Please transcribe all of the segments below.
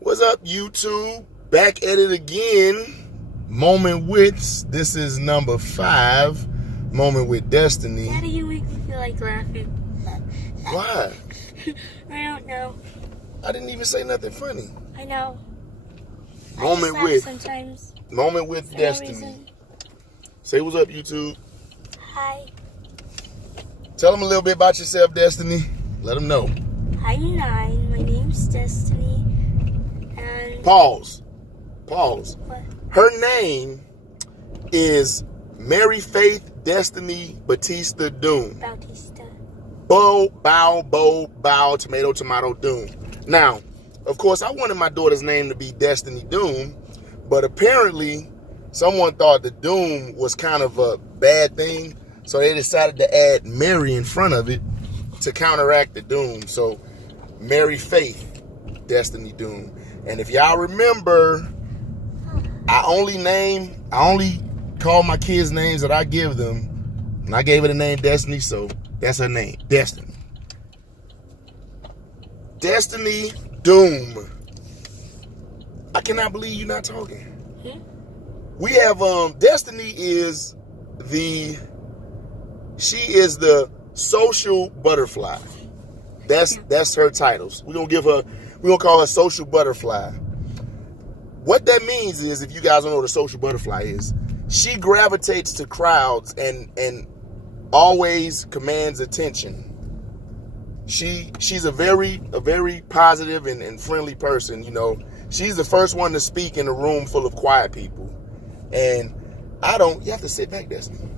What's up, YouTube? Back at it again. Moment Wits. This is number 5. Moment with Destiny. Daddy, you make me feel like laughing. Why? I don't know. I didn't even say nothing funny. I know. Moment I with. sometimes. Moment with For Destiny. no reason. Say what's up, YouTube. Hi. Tell them a little bit about yourself, Destiny. Let them know. I'm 9. My name's Destiny. And Pause. what? Her name is Mary Faith Destiny Batista Doom. Bautista. Bow, tomato, Doom. Now, of course, I wanted my daughter's name to be Destiny Doom, but apparently someone thought the Doom was kind of a bad thing, so they decided to add Mary in front of it to counteract the Doom. So, Mary Faith Destiny Doom. And if y'all remember, I only call my kids names that I give them, and I gave her the name Destiny, so that's her name, Destiny. Destiny Doom. I cannot believe you're not talking. We have Destiny is the social butterfly. That's her titles. We're gonna call her social butterfly. What that means is, if you guys don't know what a social butterfly is, she gravitates to crowds and always commands attention. She's a very positive and friendly person, you know. She's the first one to speak in a room full of quiet people. And you have to sit back, Destiny.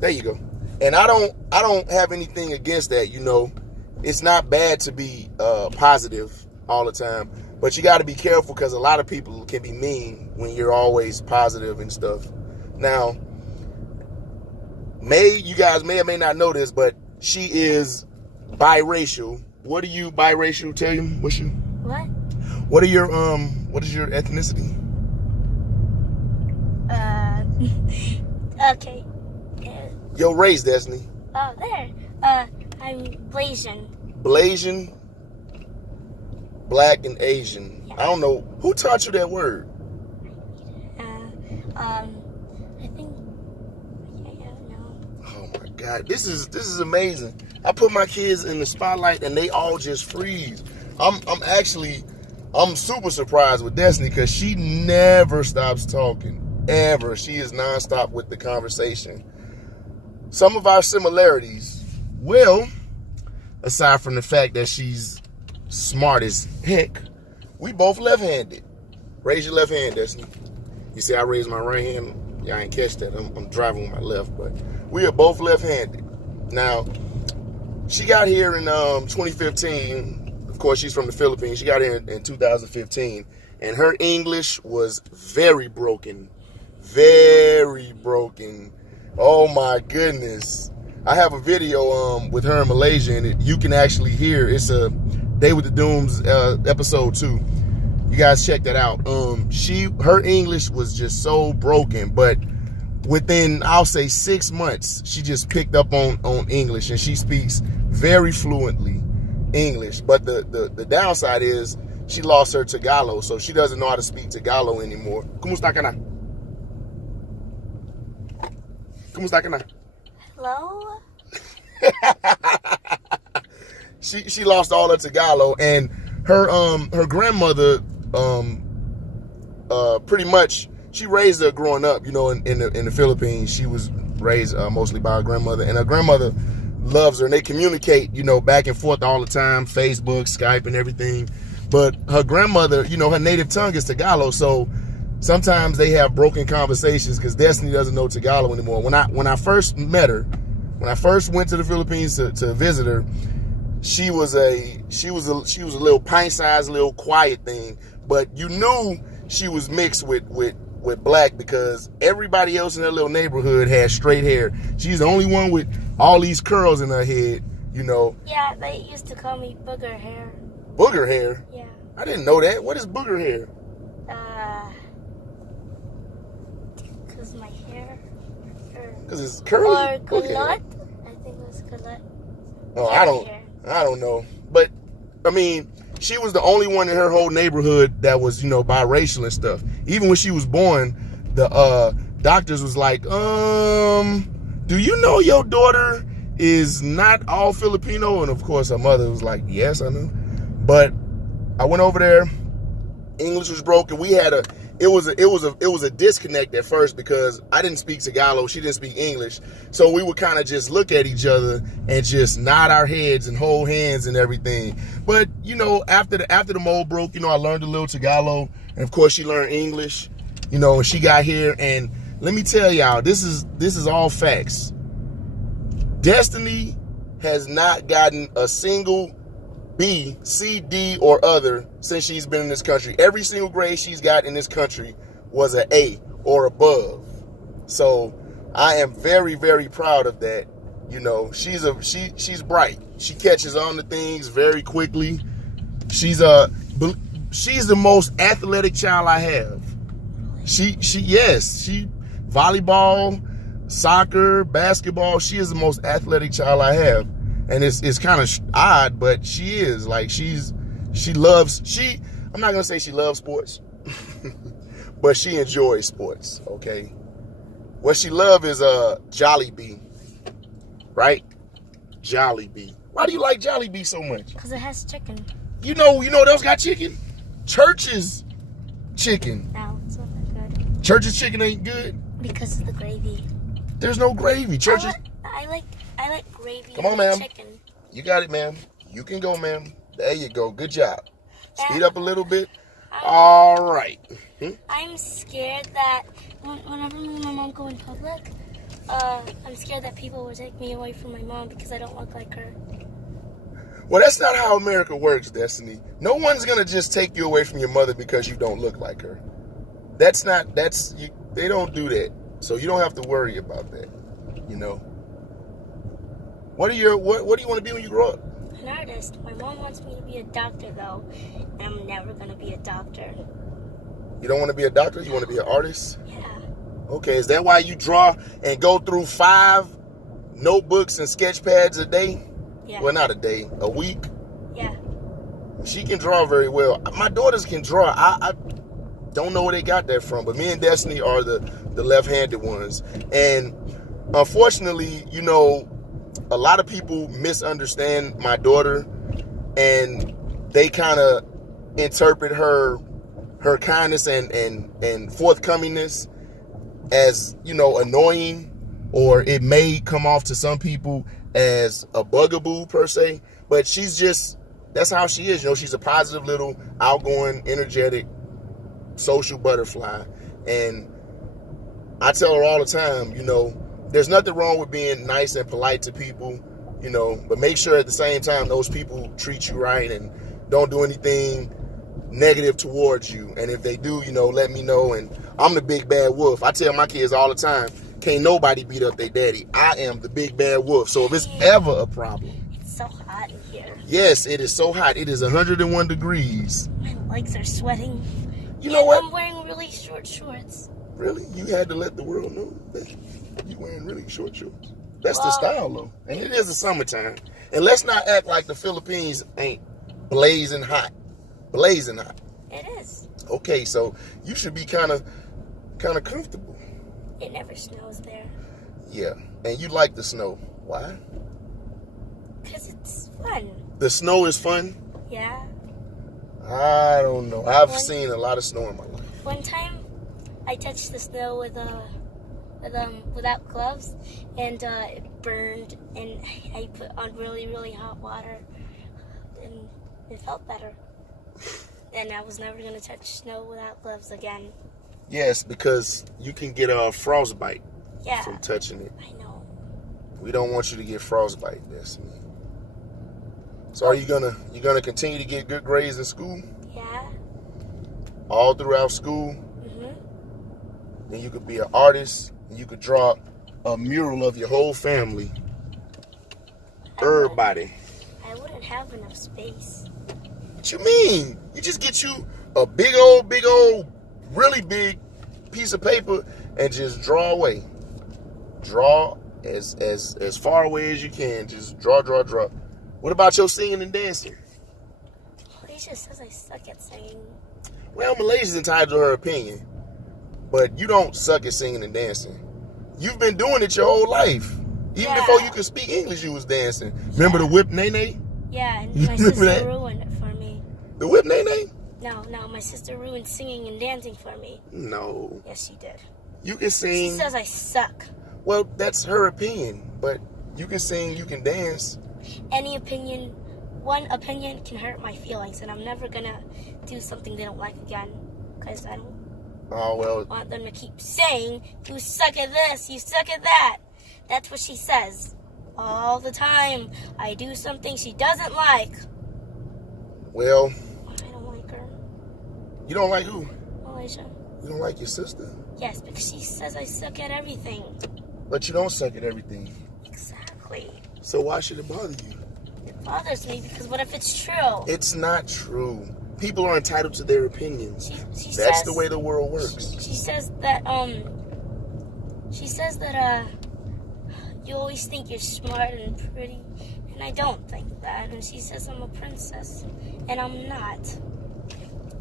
There you go. And I don't have anything against that, you know. It's not bad to be positive all the time, but you got to be careful, because a lot of people can be mean when you're always positive and stuff. Now, you guys may or may not know this, but she is biracial. What are you biracial? Tell you what's you. What? What is your ethnicity? Okay. Your race, Destiny. Oh, there. I'm Blasian. Blasian, black and Asian. Yeah. I don't know who taught you that word. I think. I don't know. Oh my God, this is amazing. I put my kids in the spotlight and they all just freeze. I'm super surprised with Destiny, because she never stops talking, ever. She is nonstop with the conversation. Some of our similarities, well, aside from the fact that she's smart as heck, we both left-handed. Raise your left hand, Destiny. You see I raised my right hand? Y'all ain't catch that. I'm driving with my left, but we are both left-handed. Now, she got here in 2015. Of course, she's from the Philippines. She got here in 2015, and her English was very broken. Very broken. Oh my goodness. I have a video with her in Malaysia, and you can actually hear. It's a Day with the Dooms episode 2. You guys check that out. Her English was just so broken, but within, I'll say, 6 months, she just picked up on English, and she speaks very fluently English. But the downside is she lost her Tagalog, so she doesn't know how to speak Tagalog anymore. Kumusta ka na? Kumusta ka na? Hello? She lost all her Tagalog, and her grandmother pretty much, she raised her growing up, you know, in the Philippines. She was raised mostly by her grandmother, and her grandmother loves her, and they communicate, you know, back and forth all the time, Facebook, Skype, and everything. But her grandmother, you know, her native tongue is Tagalog, so sometimes they have broken conversations because Destiny doesn't know Tagalog anymore. When I first met her, when I first went to the Philippines to visit her, she was a little pint-sized, little quiet thing, but you knew she was mixed with black, because everybody else in her little neighborhood had straight hair. She's the only one with all these curls in her head, you know. Yeah, they used to call me booger hair. Booger hair? Yeah. I didn't know that. What is booger hair? Because my hair. Because it's curly? Or culot. I think it was culot. Oh, I don't know. But, I mean, she was the only one in her whole neighborhood that was, biracial and stuff. Even when she was born, the doctors was like, do you know your daughter is not all Filipino? And of course her mother was like, yes, I know. But I went over there. English was broken. It was a disconnect at first because I didn't speak Tagalog, she didn't speak English. So we would kind of just look at each other and just nod our heads and hold hands and everything. But after the mold broke, I learned a little Tagalog, and of course she learned English. And she got here, and let me tell y'all, this is all facts. Destiny has not gotten a single B, C, D, or other since she's been in this country. Every single grade she's got in this country was an A or above. So I am very, very proud of that. She's bright. She catches on to things very quickly. She's the most athletic child I have. She volleyball, soccer, basketball. She is the most athletic child I have. And it's kind of odd, but she is. Like, I'm not going to say she loves sports, but she enjoys sports, okay? What she loves is Jollibee, right? Jollibee. Why do you like Jollibee so much? Because it has chicken. You know those got chicken? Church's chicken. No, it's not that good. Church's chicken ain't good? Because of the gravy. There's no gravy. Church's... I like gravy. Come on, ma'am. Chicken. You got it, ma'am. You can go, ma'am. There you go. Good job. Speed up a little bit. All right. I'm scared that whenever me and my mom go in public, I'm scared that people will take me away from my mom because I don't look like her. Well, that's not how America works, Destiny. No one's going to just take you away from your mother because you don't look like her. They don't do that. So you don't have to worry about that, What do you want to be when you grow up? An artist. My mom wants me to be a doctor, though, and I'm never going to be a doctor. You don't want to be a doctor? You want to be an artist? Yeah. Okay, is that why you draw and go through 5 notebooks and sketch pads a day? Yeah. Well, not a day, a week? Yeah. She can draw very well. My daughters can draw. I don't know where they got that from, but me and Destiny are the left-handed ones. And unfortunately, a lot of people misunderstand my daughter, and they kind of interpret her kindness and forthcomingness as, annoying, or it may come off to some people as a bugaboo per se, but that's how she is. She's a positive little, outgoing, energetic, social butterfly. And I tell her all the time, there's nothing wrong with being nice and polite to people, but make sure at the same time those people treat you right and don't do anything negative towards you. And if they do, let me know. And I'm the big bad wolf. I tell my kids all the time, can't nobody beat up their daddy. I am the big bad wolf. So if it's ever a problem. It's so hot in here. Yes, it is so hot. It is 101 degrees. My legs are sweating. You know what? I'm wearing really short shorts. Really? You had to let the world know that you wearing really short shorts. That's the style, though. And it is the summertime. And let's not act like the Philippines ain't blazing hot. Blazing hot. It is. Okay, so you should be kind of comfortable. It never snows there. Yeah, and you like the snow. Why? Because it's fun. The snow is fun? Yeah. I don't know. I've seen a lot of snow in my life. One time, I touched the snow without gloves, and it burned, and I put on really, really hot water, and it felt better. And I was never going to touch snow without gloves again. Yes, because you can get a frostbite from touching it. I know. We don't want you to get frostbite, Destiny. So are you gonna continue to get good grades in school? Yeah. All throughout school? Mm-hmm. Then you could be an artist, and you could draw a mural of your whole family. Everybody. I wouldn't have enough space. What you mean? You just get you a big old, really big piece of paper and just draw away. Draw as far away as you can. Just draw. What about your singing and dancing? Malaysia says I suck at singing. Well, Malaysia's entitled to her opinion, but you don't suck at singing and dancing. You've been doing it your whole life. Even before you could speak English, you was dancing. Remember the whip nene? Yeah, and my sister ruined it for me. The whip nene? No, my sister ruined singing and dancing for me. No. Yes, she did. You can sing. She says I suck. Well, that's her opinion, but you can sing, you can dance. One opinion can hurt my feelings, and I'm never gonna do something they don't like again, because I don't want them to keep saying, you suck at this, you suck at that. That's what she says all the time. I do something she doesn't like. Well, I don't like her. You don't like who? Malaysia. You don't like your sister? Yes, because she says I suck at everything. But you don't suck at everything. Exactly. So why should it bother you? It bothers me because what if it's true? It's not true. People are entitled to their opinions. She That's says, the way the world works. She says that you always think you're smart and pretty, and I don't think that. And she says I'm a princess, and I'm not.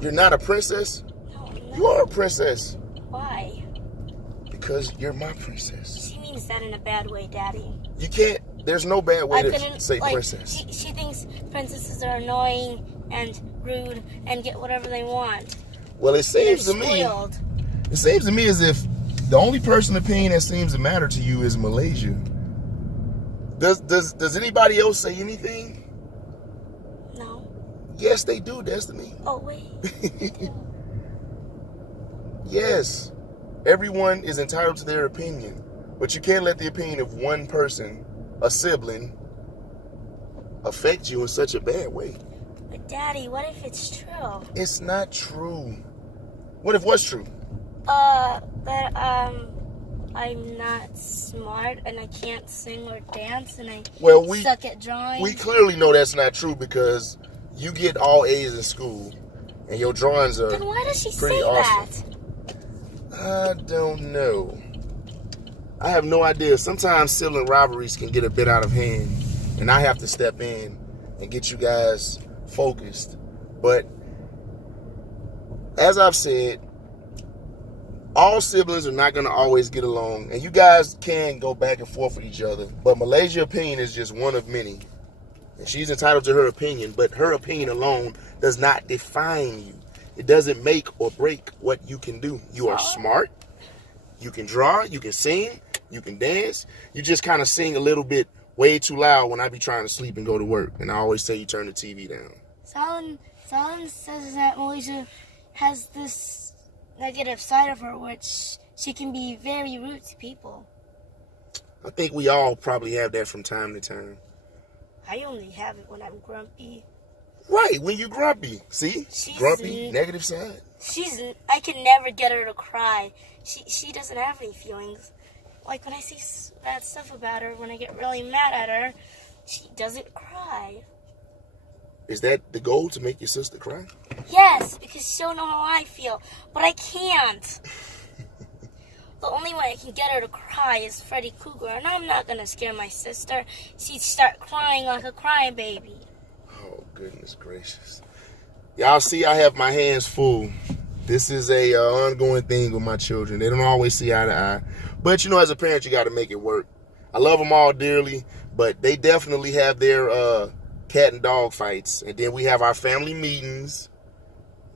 You're not a princess? No, I'm not. You are a princess. Why? Because you're my princess. She means that in a bad way, Daddy. You can't. There's no bad way to say princess. She thinks princesses are annoying and rude and get whatever they want. Well, it seems to me. It seems to me as if the only person opinion that seems to matter to you is Malaysia. Does anybody else say anything? No. Yes, they do, Destiny. Oh wait. Yes. Everyone is entitled to their opinion, but you can't let the opinion of one person, a sibling, affect you in such a bad way. But Daddy, what if it's true? It's not true. What if what's true? That I'm not smart and I can't sing or dance and I suck at drawing. We clearly know that's not true because you get all A's in school and your drawings are Then why does she pretty say awesome. that? I don't know. I have no idea. Sometimes sibling rivalries can get a bit out of hand, and I have to step in and get you guys focused. But as I've said, all siblings are not going to always get along, and you guys can go back and forth with each other. But Malaysia's opinion is just one of many, and she's entitled to her opinion, but her opinion alone does not define you. It doesn't make or break what you can do. You are smart. You can draw. You can sing. You can dance. You just kind of sing a little bit way too loud when I be trying to sleep and go to work. And I always say you turn the TV down. Solon says that Malaysia has this negative side of her, which she can be very rude to people. I think we all probably have that from time to time. I only have it when I'm grumpy. Right, when you're grumpy. See? Grumpy, negative side. I can never get her to cry. She doesn't have any feelings. Like when I see bad stuff about her, when I get really mad at her, she doesn't cry. Is that the goal, to make your sister cry? Yes, because she'll know how I feel. But I can't. The only way I can get her to cry is Freddy Krueger, and I'm not going to scare my sister. She'd start crying like a crybaby. Oh, goodness gracious. Y'all see, I have my hands full. This is a ongoing thing with my children. They don't always see eye to eye. But, you know, as a parent, you got to make it work. I love them all dearly, but they definitely have their cat and dog fights. And then we have our family meetings.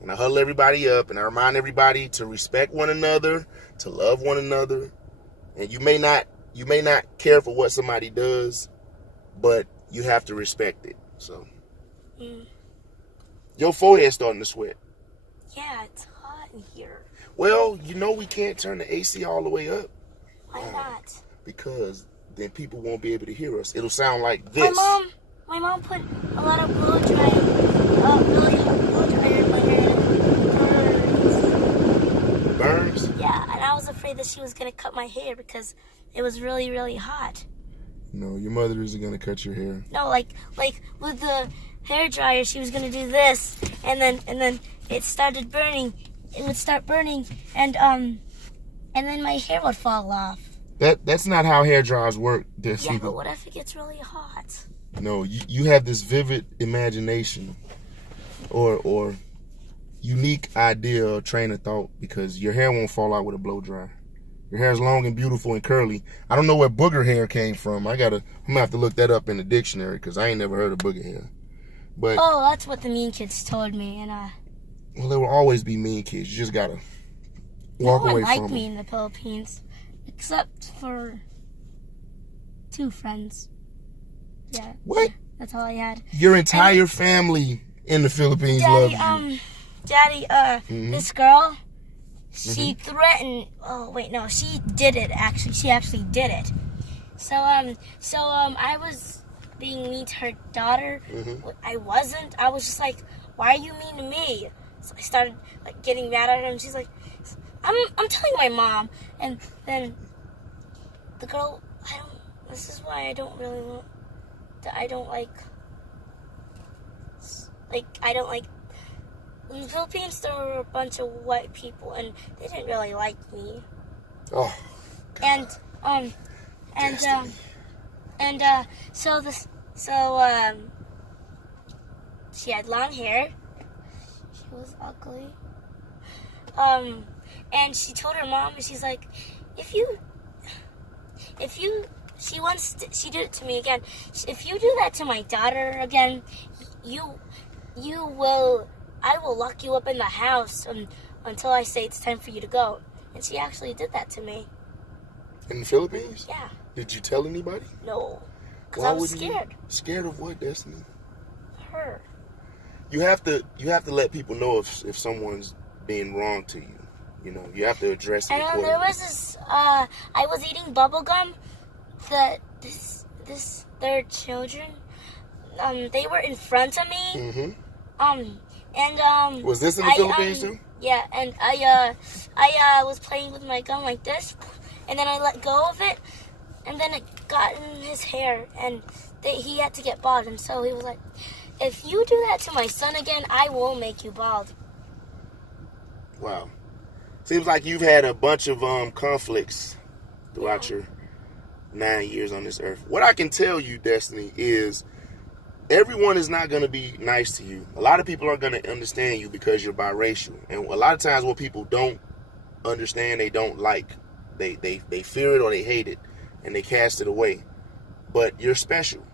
And I huddle everybody up, and I remind everybody to respect one another, to love one another. And you may not care for what somebody does, but you have to respect it. So, your forehead's starting to sweat. Yeah, it's hot in here. Well, you know we can't turn the AC all the way up. Why not? Because then people won't be able to hear us. It'll sound like this. My mom put a lot of blow dry, really hot blow dryer in my hair. Burns? Yeah, and I was afraid that she was gonna cut my hair because it was really, really hot. No, your mother isn't gonna cut your hair. No, like with the hair dryer, she was gonna do this, and then it started burning. It would start burning, and then my hair would fall off. That's not how hair dryers work. Yeah, but what if it gets really hot? No, you have this vivid imagination. or unique idea or train of thought, because your hair won't fall out with a blow dry. Your hair is long and beautiful and curly. I don't know where booger hair came from. I'm gonna have to look that up in the dictionary, because I ain't never heard of booger hair. But that's what the mean kids told me, and well, there will always be mean kids. You just gotta walk away from them. No one liked me in the Philippines, except for 2 friends. Yeah. What? That's all I had. Your entire family in the Philippines loves you. Daddy, this girl, she threatened. Oh wait, no, she did it. Actually, she actually did it. So I was being mean to her daughter. I wasn't. I was just like, why are you mean to me? So I started like getting mad at her, and she's like, I'm telling my mom. And then the girl, this is why I don't really want. I don't like. In the Philippines, there were a bunch of white people, and they didn't really like me. Oh. God. She had long hair. She was ugly. And she told her mom, and she's like, she did it to me again. If you do that to my daughter again, I will lock you up in the house until I say it's time for you to go. And she actually did that to me. In the Philippines? Yeah. Did you tell anybody? No. Because I was scared. Scared of what, Destiny? Her. You have to let people know if someone's being wrong to you. You know, you have to address it. And there was this, I was eating bubble gum. Their children, they were in front of me. Was this in the Philippines too? Yeah, and I was playing with my gum like this, and then I let go of it, and then it got in his hair, and he had to get bald, and so he was like, if you do that to my son again, I will make you bald. Wow. Seems like you've had a bunch of conflicts throughout your 9 years on this earth. What I can tell you, Destiny, is everyone is not going to be nice to you. A lot of people aren't going to understand you because you're biracial. And a lot of times what people don't understand, they don't like. They fear it or they hate it, and they cast it away. But you're special.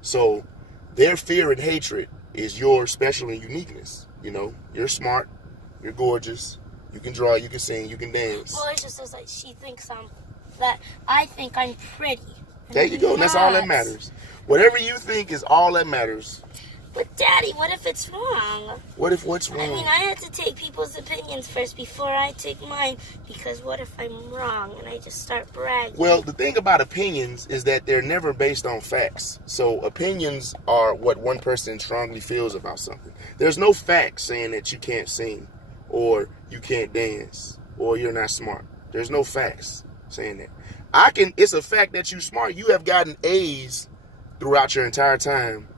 So their fear and hatred is your special and uniqueness. You know, you're smart, you're gorgeous, you can draw, you can sing, you can dance. Well, it's just like she thinks I think I'm pretty. There you go, and that's all that matters. Whatever you think is all that matters. But Daddy, what if it's wrong? What if what's wrong? I mean, I have to take people's opinions first before I take mine, because what if I'm wrong and I just start bragging? Well, the thing about opinions is that they're never based on facts. So opinions are what one person strongly feels about something. There's no facts saying that you can't sing, or you can't dance, or you're not smart. There's no facts saying that. It's a fact that you're smart. You have gotten A's throughout your entire time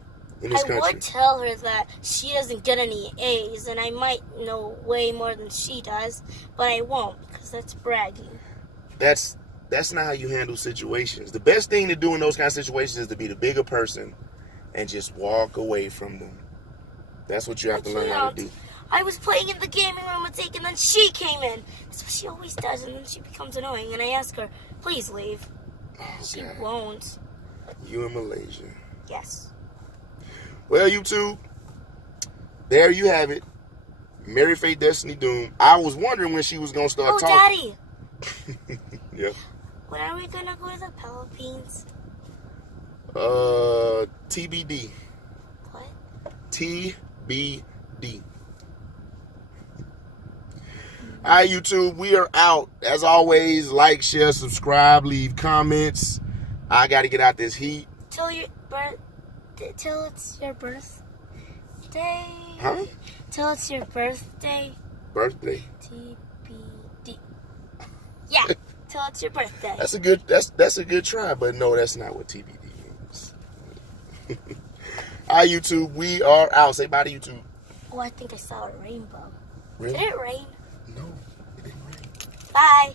in this country. I would tell her that she doesn't get any A's, and I might know way more than she does, but I won't, because that's bragging. That's not how you handle situations. The best thing to do in those kind of situations is to be the bigger person and just walk away from them. That's what you have to learn how to do. I was playing in the gaming room with Ziggy, and then she came in. That's what she always does, and then she becomes annoying, and I ask her, please leave. She won't. You in Malaysia. Yes. Well, YouTube, there you have it. Mary Faith Destiny Doom. I was wondering when she was going to start talking. Daddy. Yeah. When are we going to go to the Philippines? TBD. What? TBD. All right, YouTube, we are out. As always, like, share, subscribe, leave comments. I got to get out this heat. Till it's your birthday. Huh? Till it's your birthday. Birthday. TBD. Yeah. Till it's your birthday. That's a good try, but no, that's not what TBD means. All right, YouTube, we are out. Say bye to YouTube. Oh, I think I saw a rainbow. Really? Did it rain? No, it didn't rain. Bye.